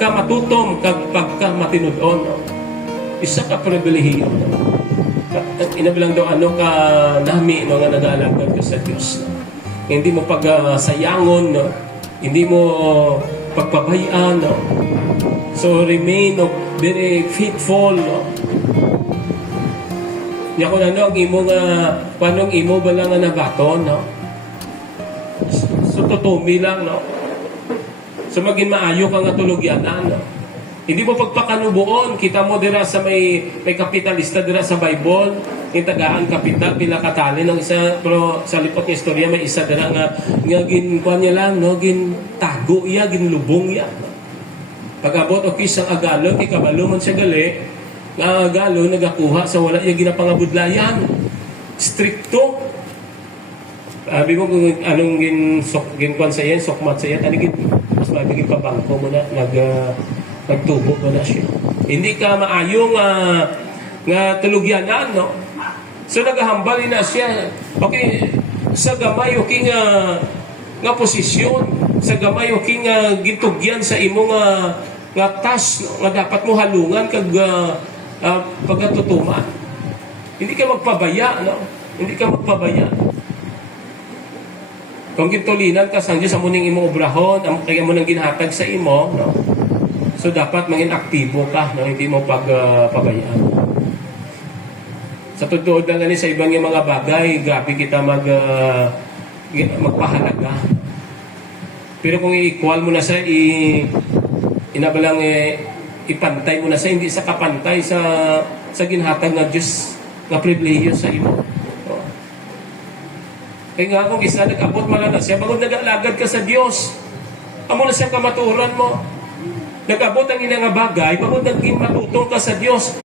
pagka matutom, pagka matinudon, no? Isa ka pribilehiyo. No? Inabilang daw ka nami, no, nga nag-aalagad ka sa Diyos. No? Hindi mo pagsayangon, no? Hindi mo pagpabayaan. No? So remain, no, very faithful. No? Nga kung ang imo nga, paano ang imo ba lang nga nabaton, no? So tutumi lang, no? So maging maayo ka nga tulogyanan, no? Hindi mo pagpakanubuon, kita mo dira sa may kapitalista dira sa Bible, yung tagaan kapital, pila katali ng isa, pero sa lipot ng istorya, may isa dira nga ginkuhan niya lang, no? Gin tago iya, ginlubong iya. Pag-abot o kisang agalo, ikabalo man siya gali, nga agalo, nagakuha sa wala iya ginapangabudlayan. Stricto. Sabi mo kung anong ginkuhan sa iyan, sokmat sa iyan, anong mas mabiging pabangko mo na, nagtubo mo na siya. Hindi ka maayong nga tulugyanan, no? So nagahambal na siya. Okay, sa gamay o king nga posisyon, sa gamay o king gitugyan sa imo nga tas, no? Nga dapat mo halungan kag pagatutuman. Hindi ka magpabaya, no? Hindi ka magpabaya. Kung gintulinan ka sa Diyos, amuning imong obrahon, kaya mo nang ginhatag sa imo, no? So dapat maging aktibo ka, no? Hindi mo pagpabayaan. Sa totoo lang sa ibang yung mga bagay, grabe kita magpahalaga. Pero kung i-equal mo na sa inabalang ipantay mo na sa hindi sa kapantay sa ginhatag ng Diyos nga pribilehiyo sa imo. So, kaya nga kung isa nag-abot man na siya, bagod nag-alagad ka sa Diyos, amo na siyang kamaturan mo. Nag-abot ang ilang bagay, bagod naging matutong ka sa Diyos.